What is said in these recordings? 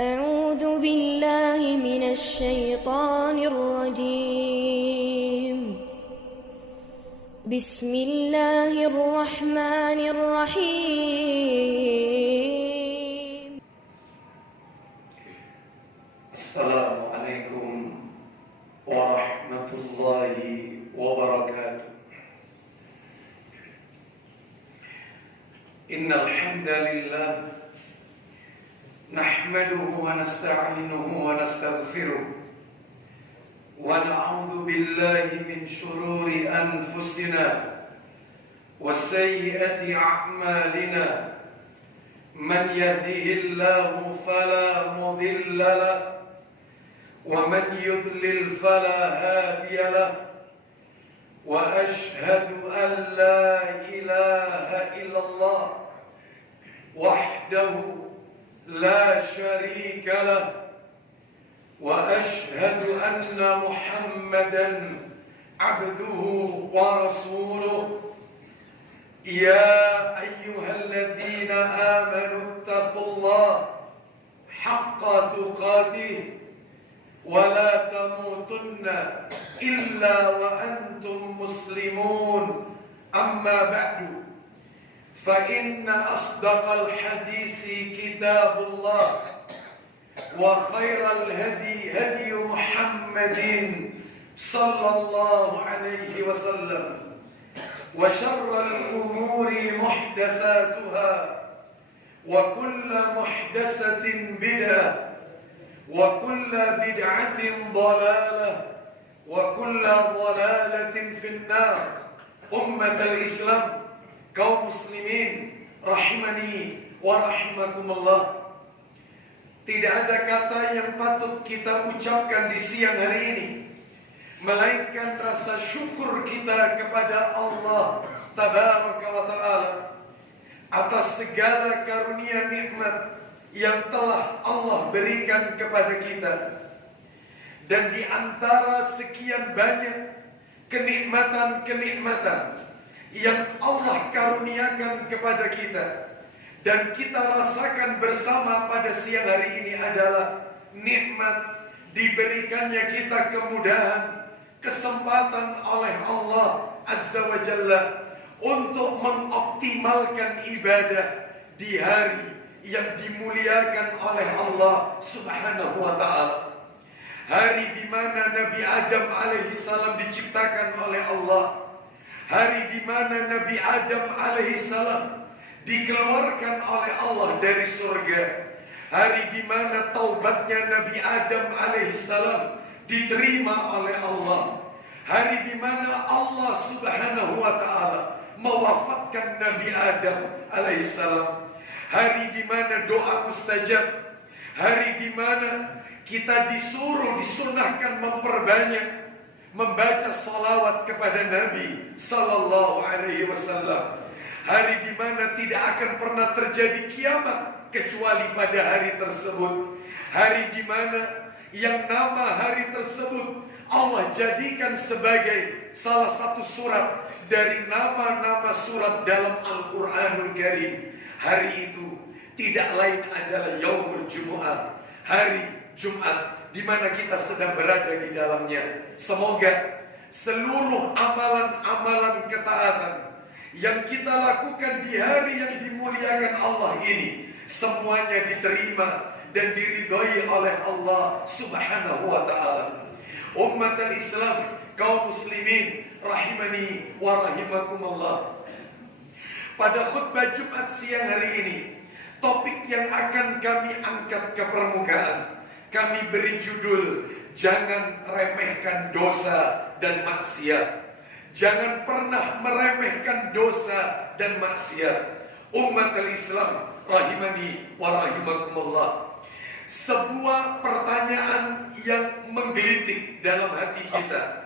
أعوذ بالله من الشيطان الرجيم. بسم الله الرحمن الرحيم. السلام عليكم ورحمة الله وبركاته. إن الحمد لله نحمده ونستعينه ونستغفره ونعوذ بالله من شرور أنفسنا وسيئات أعمالنا. من يهده الله فلا مضل له ومن يضلل فلا هادي له. وأشهد أن لا إله إلا الله وحده لا شريك له. وأشهد أن محمدا عبده ورسوله. يا أيها الذين آمنوا اتقوا الله حق تقاته ولا تموتن إلا وأنتم مسلمون. أما بعد فإن أصدق الحديث كتاب الله وخير الهدي هدي محمد صلى الله عليه وسلم وشر الأمور محدثاتها وكل محدثة بدعة وكل بدعة ضلالة وكل ضلالة في النار. أمة الإسلام, kaum muslimin rahimani wa rahimakumullah. Tidak ada kata yang patut kita ucapkan di siang hari ini melainkan rasa syukur kita kepada Allah tabaraka wa ta'ala atas segala karunia nikmat yang telah Allah berikan kepada kita. Dan di antara sekian banyak kenikmatan-kenikmatan yang Allah karuniakan kepada kita dan kita rasakan bersama pada siang hari ini adalah nikmat diberikannya kita kemudahan, kesempatan oleh Allah Azza wa Jalla untuk mengoptimalkan ibadah di hari yang dimuliakan oleh Allah Subhanahu wa ta'ala. Hari di mana Nabi Adam alaihissalam diciptakan oleh Allah. Hari di mana Nabi Adam alaihissalam dikeluarkan oleh Allah dari surga. Hari di mana taubatnya Nabi Adam alaihissalam diterima oleh Allah. Hari di mana Allah Subhanahu wa ta'ala mewafatkan Nabi Adam alaihissalam. Hari di mana doa mustajab. Hari di mana kita disunahkan memperbanyak membaca salawat kepada Nabi sallallahu alaihi wasallam. Hari di mana tidak akan pernah terjadi kiamat kecuali pada hari tersebut. Hari di mana yang nama hari tersebut Allah jadikan sebagai salah satu surat dari nama-nama surat dalam Al-Quranul Karim. Hari itu tidak lain adalah Yaumul Jumu'ah, hari Jumat di mana kita sedang berada di dalamnya. Semoga seluruh amalan-amalan ketaatan yang kita lakukan di hari yang dimuliakan Allah ini semuanya diterima dan diridhai oleh Allah Subhanahu wa ta'ala. Ummatul Islam, kaum muslimin rahimani wa rahimakumullah. Pada khutbah Jumat siang hari ini, topik yang akan kami angkat ke permukaan kami beri judul, jangan remehkan dosa dan maksiat. Jangan pernah meremehkan dosa dan maksiat. Ummatul Islam rahimani wa rahimakumullah. Sebuah pertanyaan yang menggelitik dalam hati kita.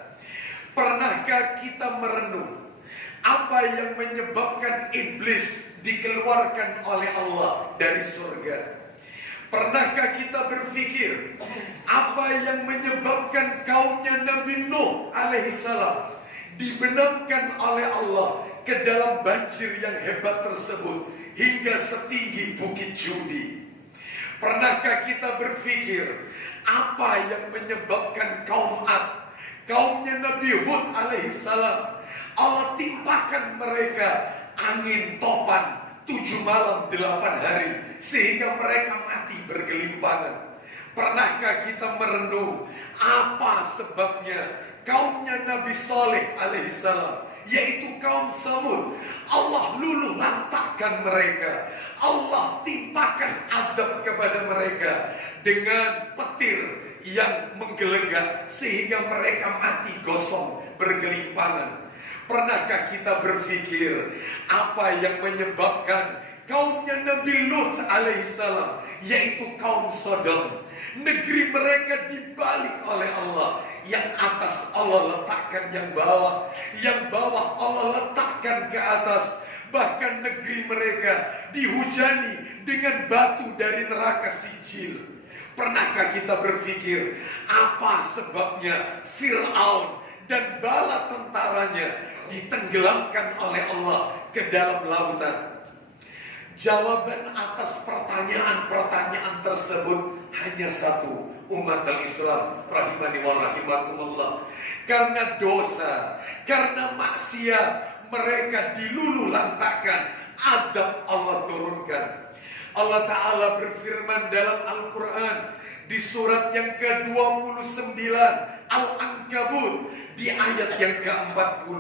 Pernahkah kita merenung apa yang menyebabkan iblis dikeluarkan oleh Allah dari surga? Pernahkah kita berpikir apa yang menyebabkan kaumnya Nabi Nuh alaihissalam dibenamkan oleh Allah ke dalam banjir yang hebat tersebut hingga setinggi bukit Judi? Pernahkah kita berpikir apa yang menyebabkan kaum Ad, kaumnya Nabi Hud alaihissalam, Allah timpakan mereka angin topan 7 malam 8 hari sehingga mereka mati bergelimpangan. Pernahkah kita merenung apa sebabnya kaumnya Nabi Saleh alaihissalam, yaitu kaum Samud, Allah luluh lantakkan mereka, Allah timpakan azab kepada mereka dengan petir yang menggelegak sehingga mereka mati gosong bergelimpangan. Pernahkah kita berpikir apa yang menyebabkan kaumnya Nabi Lut alaihissalam, yaitu kaum Sodom, negeri mereka dibalik oleh Allah, yang atas Allah letakkan yang bawah Allah letakkan ke atas, bahkan negeri mereka dihujani dengan batu dari neraka Sijil. Pernahkah kita berpikir apa sebabnya Fir'aun dan bala tentaranya ditenggelamkan oleh Allah ke dalam lautan? Jawaban atas pertanyaan-pertanyaan tersebut hanya satu, umat Islam rahimani wa rahimakumullah. Karena dosa, karena maksiat, mereka diluluh lantakkan, azab Allah turunkan. Allah Ta'ala berfirman dalam Al-Quran di surat yang ke-29 Al-Ankabut di ayat yang ke-40.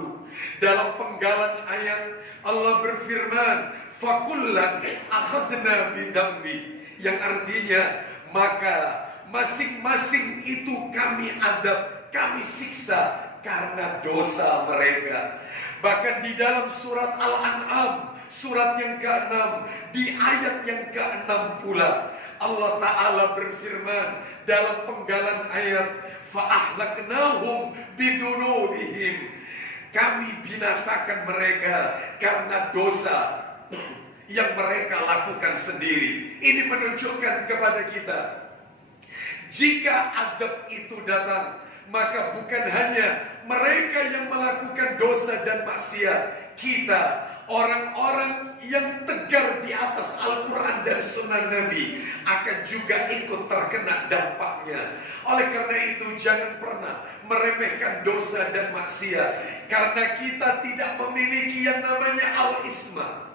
Dalam penggalan ayat Allah berfirman, fakullan akhadna bidambi, yang artinya maka masing-masing itu kami adab, kami siksa karena dosa mereka. Bahkan di dalam surat Al-An'am surat yang ke-6 di ayat yang ke-6 pula Allah Ta'ala berfirman dalam penggalan ayat, fa'ahlaknahum bidunubihim, kami binasakan mereka karena dosa yang mereka lakukan sendiri. Ini menunjukkan kepada kita, jika azab itu datang, maka bukan hanya mereka yang melakukan dosa dan maksiat, kita orang-orang yang tegar di atas Al-Quran dan Sunnah Nabi akan juga ikut terkena dampaknya. Oleh karena itu jangan pernah meremehkan dosa dan maksiat, karena kita tidak memiliki yang namanya al-ismah,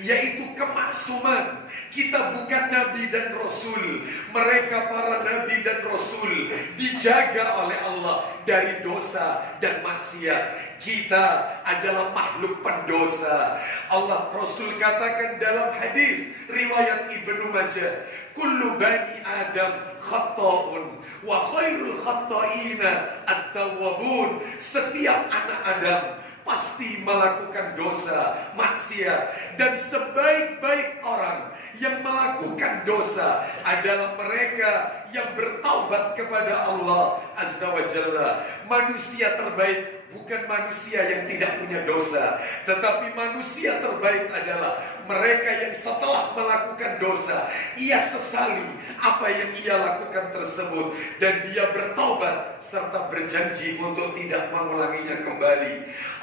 yaitu kemaksuman. Kita bukan Nabi dan Rasul. Mereka para Nabi dan Rasul dijaga oleh Allah dari dosa dan maksiat. Kita adalah makhluk pendosa. Allah Rasul katakan dalam hadis riwayat Ibnu Majah, kullu bani Adam khata'un wa khairul khata'ina at-tawwabun. Setiap anak Adam pasti melakukan dosa, maksiat, dan sebaik-baik orang yang melakukan dosa adalah mereka yang bertaubat kepada Allah Azza wa Jalla. Manusia terbaik bukan manusia yang tidak punya dosa, tetapi manusia terbaik adalah mereka yang setelah melakukan dosa, ia sesali apa yang ia lakukan tersebut, dan dia bertaubat serta berjanji untuk tidak mengulanginya kembali.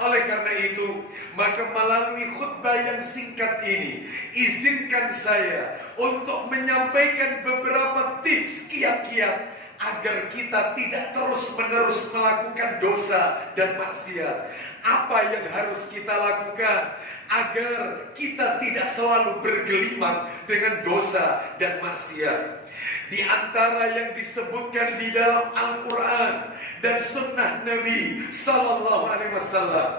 Oleh karena itu, maka melalui khutbah yang singkat ini, izinkan saya untuk menyampaikan beberapa tips kiat-kiat agar kita tidak terus-menerus melakukan dosa dan maksiat. Apa yang harus kita lakukan agar kita tidak selalu bergelimang dengan dosa dan maksiat? Di antara yang disebutkan di dalam Al-Quran dan Sunnah Nabi Sallallahu Alaihi Wasallam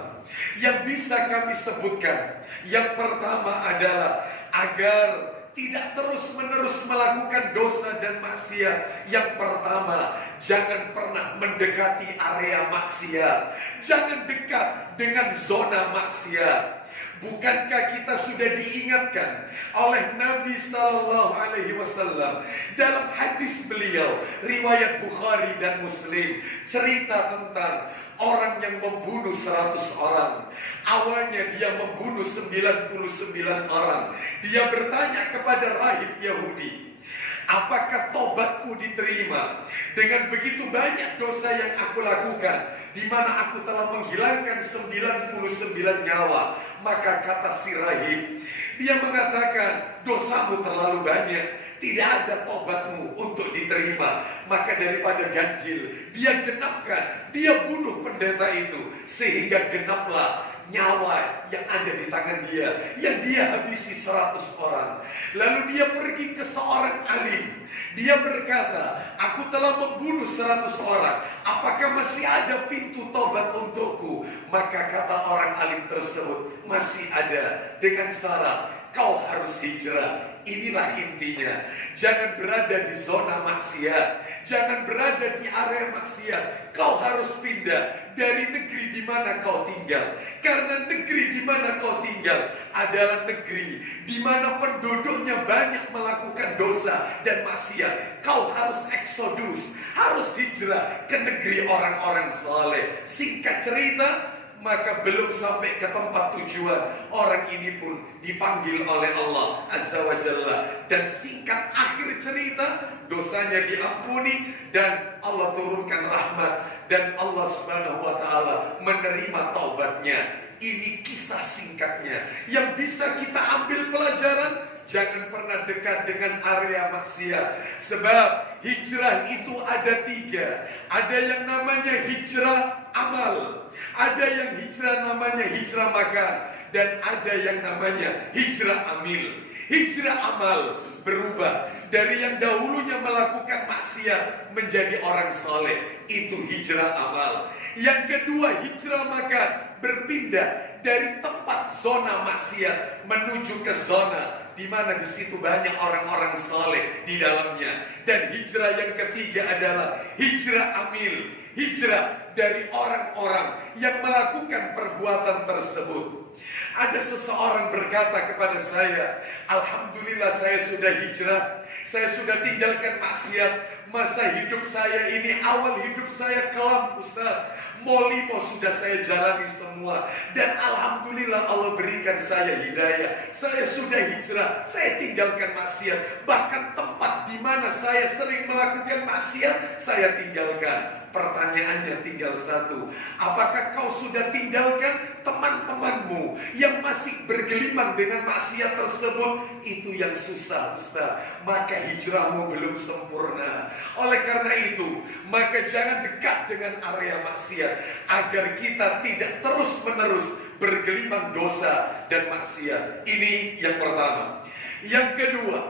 yang bisa kami sebutkan, yang pertama adalah agar tidak terus-menerus melakukan dosa dan maksiat. Yang pertama, jangan pernah mendekati area maksiat. Jangan dekat dengan zona maksiat. Bukankah kita sudah diingatkan oleh Nabi Sallallahu Alaihi Wasallam dalam hadis beliau, riwayat Bukhari dan Muslim, cerita tentang orang yang membunuh 100 orang. Awalnya dia membunuh 99 orang. Dia bertanya kepada rahib Yahudi, apakah tobatku diterima dengan begitu banyak dosa yang aku lakukan, di mana aku telah menghilangkan 99 nyawa? Maka kata si rahib, dia mengatakan, dosamu terlalu banyak, tidak ada tobatmu untuk diterima. Maka daripada ganjil, dia genapkan, dia bunuh pendeta itu, sehingga genaplah nyawa yang ada di tangan dia, yang dia habisi 100 orang. Lalu dia pergi ke seorang alim. Dia berkata, aku telah membunuh 100 orang, apakah masih ada pintu tobat untukku? Maka kata orang alim tersebut, masih ada, dengan syarat kau harus hijrah. Inilah intinya. Jangan berada di zona maksiat, jangan berada di area maksiat. Kau harus pindah dari negeri di mana kau tinggal. Karena negeri di mana kau tinggal adalah negeri di mana penduduknya banyak melakukan dosa dan maksiat. Kau harus eksodus, harus hijrah ke negeri orang-orang saleh. Singkat cerita, maka belum sampai ke tempat tujuan, orang ini pun dipanggil oleh Allah Azza wa Jalla. Dan singkat akhir cerita, dosanya diampuni dan Allah turunkan rahmat, dan Allah Subhanahu wa Ta'ala menerima taubatnya. Ini kisah singkatnya yang bisa kita ambil pelajaran. Jangan pernah dekat dengan area maksiat. Sebab hijrah itu ada 3. Ada yang namanya hijrah amal, ada yang hijrah namanya hijrah makan, dan ada yang namanya hijrah amil. Hijrah amal berubah dari yang dahulunya melakukan maksiat menjadi orang soleh. Itu hijrah amal. Yang kedua, hijrah makan, berpindah dari tempat zona maksiat menuju ke zona di mana di situ banyak orang-orang soleh di dalamnya. Dan hijrah yang ketiga adalah hijrah amil, hijrah dari orang-orang yang melakukan perbuatan tersebut. Ada seseorang berkata kepada saya, alhamdulillah saya sudah hijrah, saya sudah tinggalkan maksiat. Masa hidup saya ini, awal hidup saya kelam Ustaz, molimo sudah saya jalani semua, dan alhamdulillah Allah berikan saya hidayah. Saya sudah hijrah, saya tinggalkan maksiat. Bahkan tempat di mana saya sering melakukan maksiat, saya tinggalkan. Pertanyaannya tinggal satu, apakah kau sudah tinggalkan teman-temanmu yang masih bergelimang dengan maksiat tersebut? Itu yang susah Ustaz. Maka hijrahmu belum sempurna. Oleh karena itu, maka jangan dekat dengan area maksiat, agar kita tidak terus-menerus bergelimang dosa dan maksiat. Ini yang pertama. Yang kedua,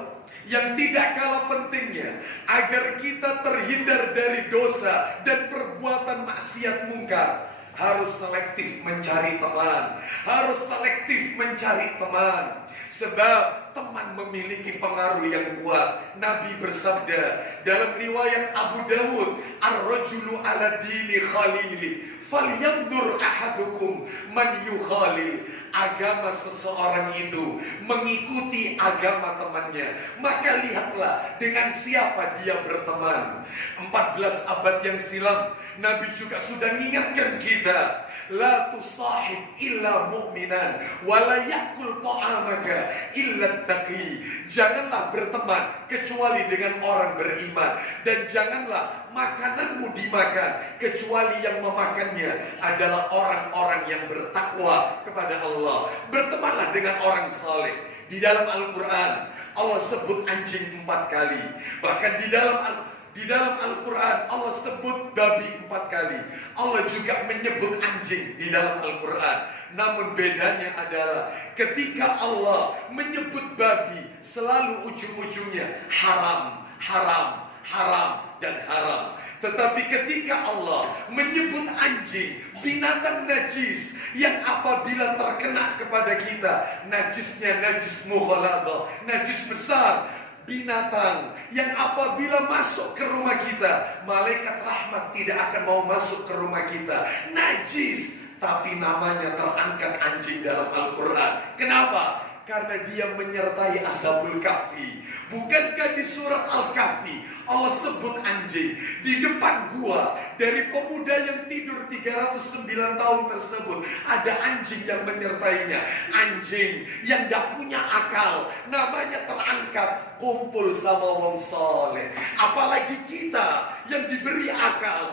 yang tidak kalah pentingnya, agar kita terhindar dari dosa dan perbuatan maksiat mungkar, harus selektif mencari teman. Harus selektif mencari teman. Sebab teman memiliki pengaruh yang kuat. Nabi bersabda dalam riwayat Abu Dawud, ar-rajulu ala dini khalili, falyandur ahadukum man yukhalil. Agama seseorang itu mengikuti agama temannya. Maka lihatlah dengan siapa dia berteman. 14 abad yang silam, Nabi juga sudah mengingatkan kita, la tusahib illa mu'minan wa la yakul ta'amaka illa taqi. Janganlah berteman kecuali dengan orang beriman, dan janganlah makananmu dimakan kecuali yang memakannya adalah orang-orang yang bertakwa kepada Allah. Bertemanlah dengan orang saleh. Di dalam Al-Quran Allah sebut anjing 4 kali. Bahkan di dalam Al-Quran Allah sebut babi 4 kali. Allah juga menyebut anjing di dalam Al-Quran. Namun bedanya adalah ketika Allah menyebut babi, selalu ujung-ujungnya haram, haram, haram, dan haram. Tetapi ketika Allah menyebut anjing, binatang najis yang apabila terkena kepada kita, najisnya najis mughaladah, najis besar. Binatang yang apabila masuk ke rumah kita, malaikat rahmat tidak akan mau masuk ke rumah kita. Najis, tapi namanya terangkat anjing dalam Al-Quran. Kenapa? Karena dia menyertai Ashabul Kahfi. Bukankah di surat Al-Kahfi Allah sebut anjing? Di depan gua, dari pemuda yang tidur 309 tahun tersebut, ada anjing yang menyertainya. Anjing yang gak punya akal, namanya terangkat, kumpul sama wong soleh. Apalagi kita yang diberi akal,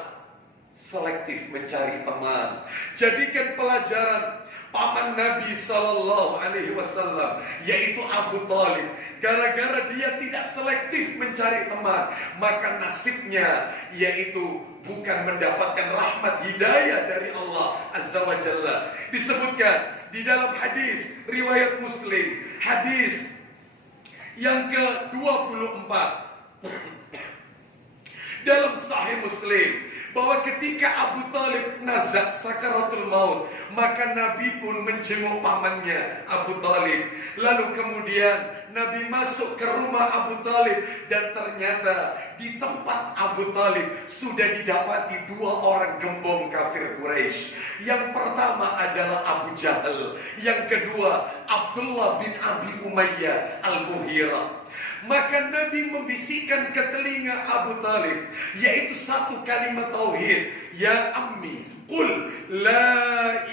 selektif mencari teman. Jadikan pelajaran paman Nabi Sallallahu Alaihi Wasallam, yaitu Abu Talib. Gara-gara dia tidak selektif mencari teman, maka nasibnya yaitu bukan mendapatkan rahmat hidayah dari Allah Azza wa Jalla. Disebutkan di dalam hadis riwayat Muslim, hadis yang ke-24 dalam Sahih Muslim, bahwa ketika Abu Talib nazak sakaratul maut, maka Nabi pun menjenguk pamannya Abu Talib. Lalu kemudian Nabi masuk ke rumah Abu Talib, dan ternyata di tempat Abu Talib sudah didapati dua orang gembong kafir Quraisy. Yang pertama adalah Abu Jahal, yang kedua Abdullah bin Abi Umayyah al-Mughirah. Maka Nabi membisikkan ke telinga Abu Talib, yaitu satu kalimat tauhid, ya ammi, qul la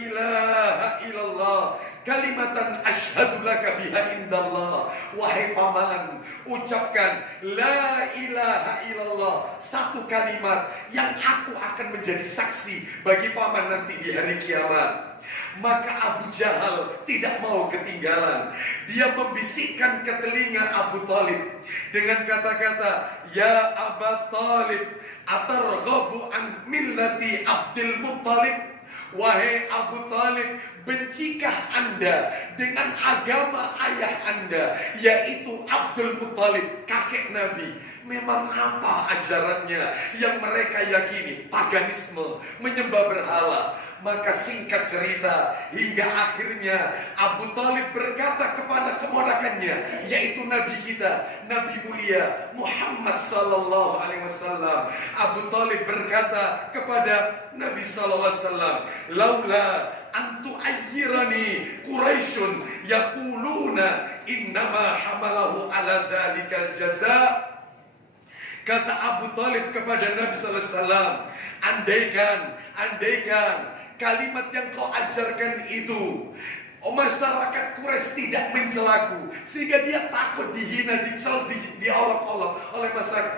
ilaha illallah kalimatan asyhadu laka biha indallah. Wahai paman, ucapkan la ilaha illallah, satu kalimat yang aku akan menjadi saksi bagi paman nanti di hari kiamat. Maka Abu Jahal tidak mau ketinggalan. Dia membisikkan ke telinga Abu Talib dengan kata-kata, ya Aba Talib, atarghabu an millati Abdul Muttalib. Wahai Abu Talib, bencikah Anda dengan agama ayah Anda, yaitu Abdul Muttalib, kakek Nabi? Memang apa ajarannya yang mereka yakini? Paganisme, menyembah berhala. Maka singkat cerita, hingga akhirnya Abu Talib berkata kepada keponakannya, yaitu Nabi kita, Nabi mulia Muhammad Sallallahu Alaihi Wasallam. Abu Talib berkata kepada Nabi Sallallahu Alaihi Wasallam, laula antu ayyirani Quraisyun yaquluna innama hamalahu ala dhalikal jaza. Kata Abu Talib kepada Nabi Sallallahu Alaihi Wasallam, andaikan kalimat yang kau ajarkan itu, masyarakat Quraisy tidak mencelaku, sehingga dia takut dihina, diolok-olok oleh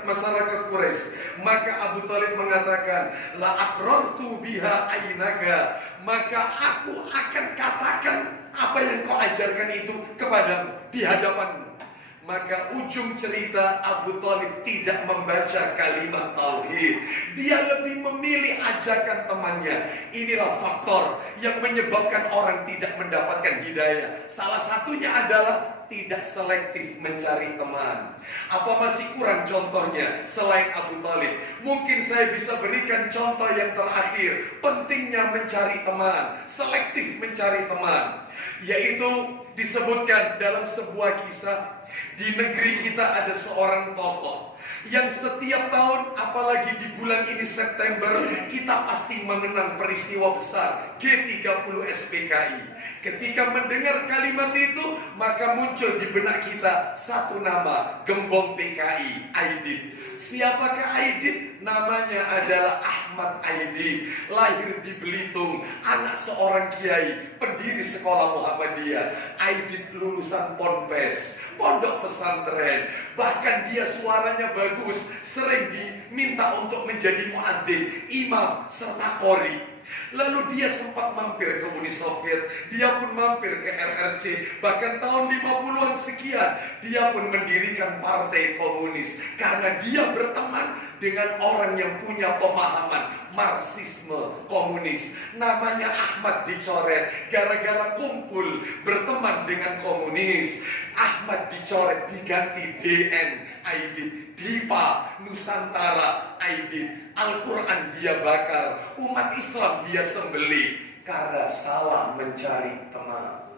masyarakat Quraisy. Maka Abu Talib mengatakan, la aqrartu biha ainaka, maka aku akan katakan apa yang kau ajarkan itu kepadamu di hadapanmu. Maka ujung cerita, Abu Talib tidak membaca kalimat tauhid. Dia lebih memilih ajakan temannya. Inilah faktor yang menyebabkan orang tidak mendapatkan hidayah. Salah satunya adalah tidak selektif mencari teman. Apa masih kurang contohnya selain Abu Talib? Mungkin saya bisa berikan contoh yang terakhir. Pentingnya mencari teman, selektif mencari teman, yaitu disebutkan dalam sebuah kisah. Di negeri kita ada seorang tokoh yang setiap tahun, apalagi di bulan ini September, kita pasti mengenang peristiwa besar G30 SPKI. Ketika mendengar kalimat itu, maka muncul di benak kita satu nama, gembong PKI, Aidit. Siapakah Aidit? Namanya adalah Ahmad Aidit. Lahir di Belitung, anak seorang kiai, pendiri sekolah Muhammadiyah. Aidit lulusan Ponpes, pondok pesantren. Bahkan dia suaranya bagus, sering diminta untuk menjadi muadzin, imam, serta qori. Lalu dia sempat mampir ke Uni Soviet, dia pun mampir ke RRC, bahkan tahun 50-an sekian, dia pun mendirikan partai komunis. Karena dia berteman dengan orang yang punya pemahaman Marxisme komunis. Namanya Ahmad dicoret, gara-gara kumpul berteman dengan komunis. Ahmad dicoret, diganti DN Aidit, Dipa Nusantara Aidit. Al-Quran dia bakar, umat Islam dia sembelih karena salah mencari teman.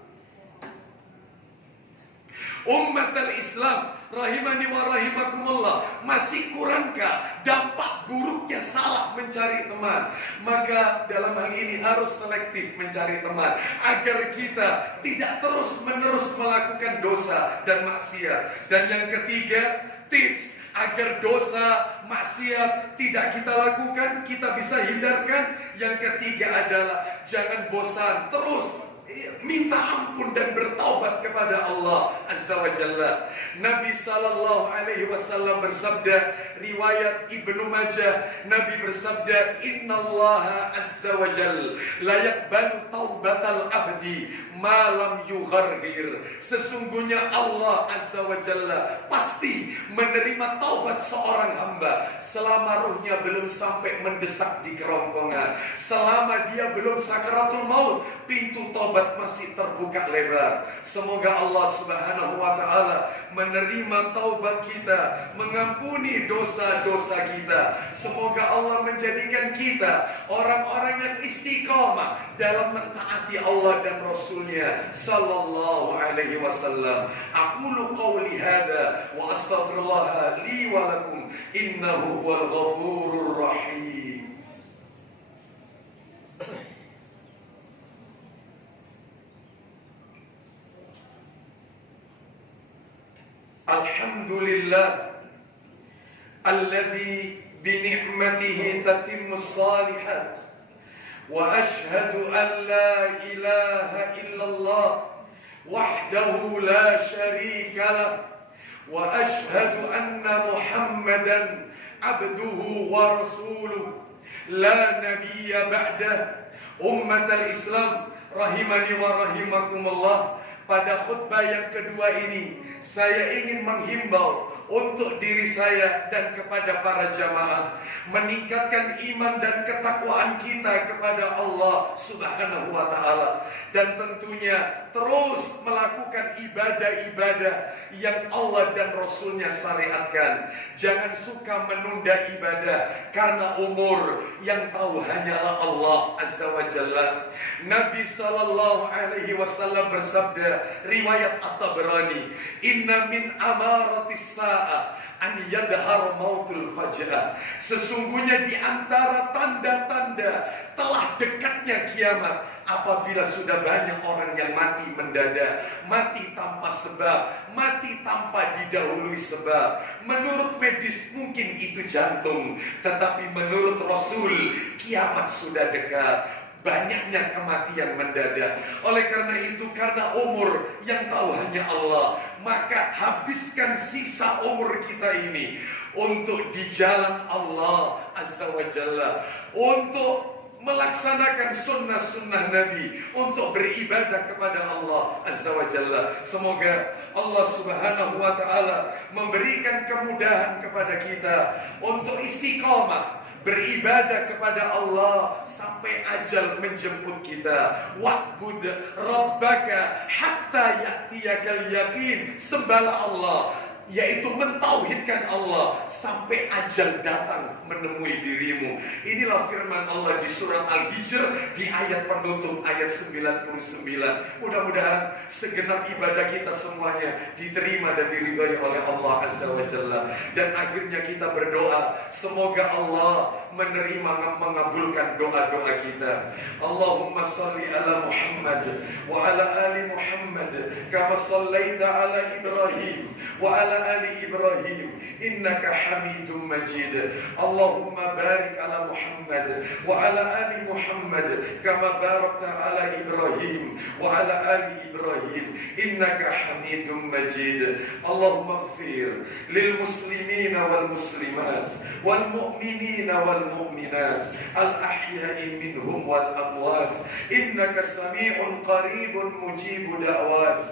Umat al-Islam rahimani wa rahimakumullah, masih kurangkah dampak buruknya salah mencari teman? Maka dalam hal ini harus selektif mencari teman, agar kita tidak terus-menerus melakukan dosa dan maksiat. Dan yang ketiga, tips agar dosa maksiat tidak kita lakukan, kita bisa hindarkan. Yang ketiga adalah jangan bosan terus minta ampun dan bertaubat kepada Allah Azza wa Jalla. Nabi sallallahu alaihi wasallam bersabda, riwayat Ibnu Majah, Nabi bersabda, innallaha azza wa jalla la yaqbalu taubatal abdi ma lam yughargir. Sesungguhnya Allah Azza wa Jalla pasti menerima taubat seorang hamba selama ruhnya belum sampai mendesak di kerongkongan, selama dia belum sakaratul maut, pintu taubat masih terbuka lebar. Semoga Allah Subhanahu wa taala menerima taubat kita, mengampuni dosa-dosa kita. Semoga Allah menjadikan kita orang-orang yang istiqamah dalam mentaati Allah dan Rasulnya sallallahu alaihi wasallam. Aqulu qawli hadza wa astaghfirullah li wa lakum innahu huwal ghafurur rahim. Alhamdulillah alladzi bi ni'matihi tatimmus salihat wa ashhadu an la ilaha illallah wahdahu la syarika lah wa ashhadu anna Muhammadan abduhu wa rasuluh la nabiyya ba'dah. Ummatal Islam rahimani wa rahimakumullah. Pada khutbah yang kedua ini, saya ingin menghimbau untuk diri saya dan kepada para jamaah, meningkatkan iman dan ketakwaan kita kepada Allah Subhanahu wa taala, dan tentunya terus melakukan ibadah-ibadah yang Allah dan Rasulnya syariatkan. Jangan suka menunda ibadah karena umur, yang tahu hanyalah Allah Azza wa Jalla. Nabi sallallahu alaihi wasallam bersabda, riwayat At-Tabrani, inna min amaratis sa'ah an yadhar mautul faja'ah. Sesungguhnya di antara tanda-tanda telah dekatnya kiamat apabila sudah banyak orang yang mati mendadak, mati tanpa sebab, mati tanpa didahului sebab. Menurut medis mungkin itu jantung, tetapi menurut Rasul kiamat sudah dekat. Banyaknya kematian mendadak. Oleh karena itu, karena umur yang tahu hanya Allah, maka habiskan sisa umur kita ini untuk di jalan Allah Azza wa Jalla, untuk melaksanakan sunnah-sunnah Nabi, untuk beribadah kepada Allah Azza wa Jalla. Semoga Allah Subhanahu wa ta'ala memberikan kemudahan kepada kita untuk istiqamah beribadah kepada Allah sampai ajal menjemput kita. Wa'bud rabbaka hatta ya'tiyakal yaqin. Sembahlah Allah, yaitu mentauhidkan Allah sampai ajal datang menemui dirimu. Inilah firman Allah di surat Al-Hijr di ayat penutup, ayat 99. Mudah-mudahan segenap ibadah kita semuanya diterima dan diridhai oleh Allah Azza wa Jalla. Dan akhirnya kita berdoa, semoga Allah menerima, mengabulkan doa-doa kita. Allahumma salli ala Muhammad wa ala ali Muhammad kama sallaita ala Ibrahim wa ala ali Ibrahim innaka Hamidum Majid. Allahumma barik ala Muhammad wa ala ali Muhammad kama barakta ala Ibrahim wa ala ali Ibrahim innaka Hamidum Majid. Allahumma ighfir lil muslimina wal muslimat wal mu'minina wal mu'minat al ahya'i minhum wal amwat innaka sami'un qaribun mujibu da'wat.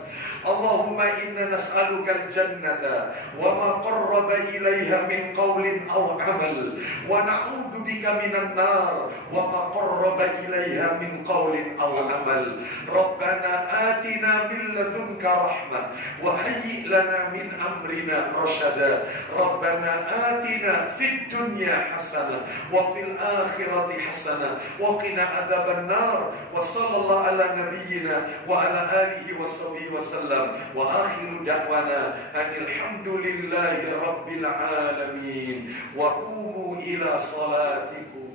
Allahumma inna nas'aluka al-jannata wa ma qarraba ilayha min qawlin aw amal wa na'udzu bika minan nar wa ma qarraba ilayha min qawlin aw amal. Rabbana atina min ladunka rahmah wa hayyi lana min amrina rashada. Rabbana atina fid dunya hasanah wa fil akhirati hasanah wa qina adzaban nar. Wa sallallahu ala nabiyyina wa ala alihi wa sahbihi wa sallam. Wa akhiru da'wana anil hamdulillahi rabbil alamin wa qumu ila salatikum.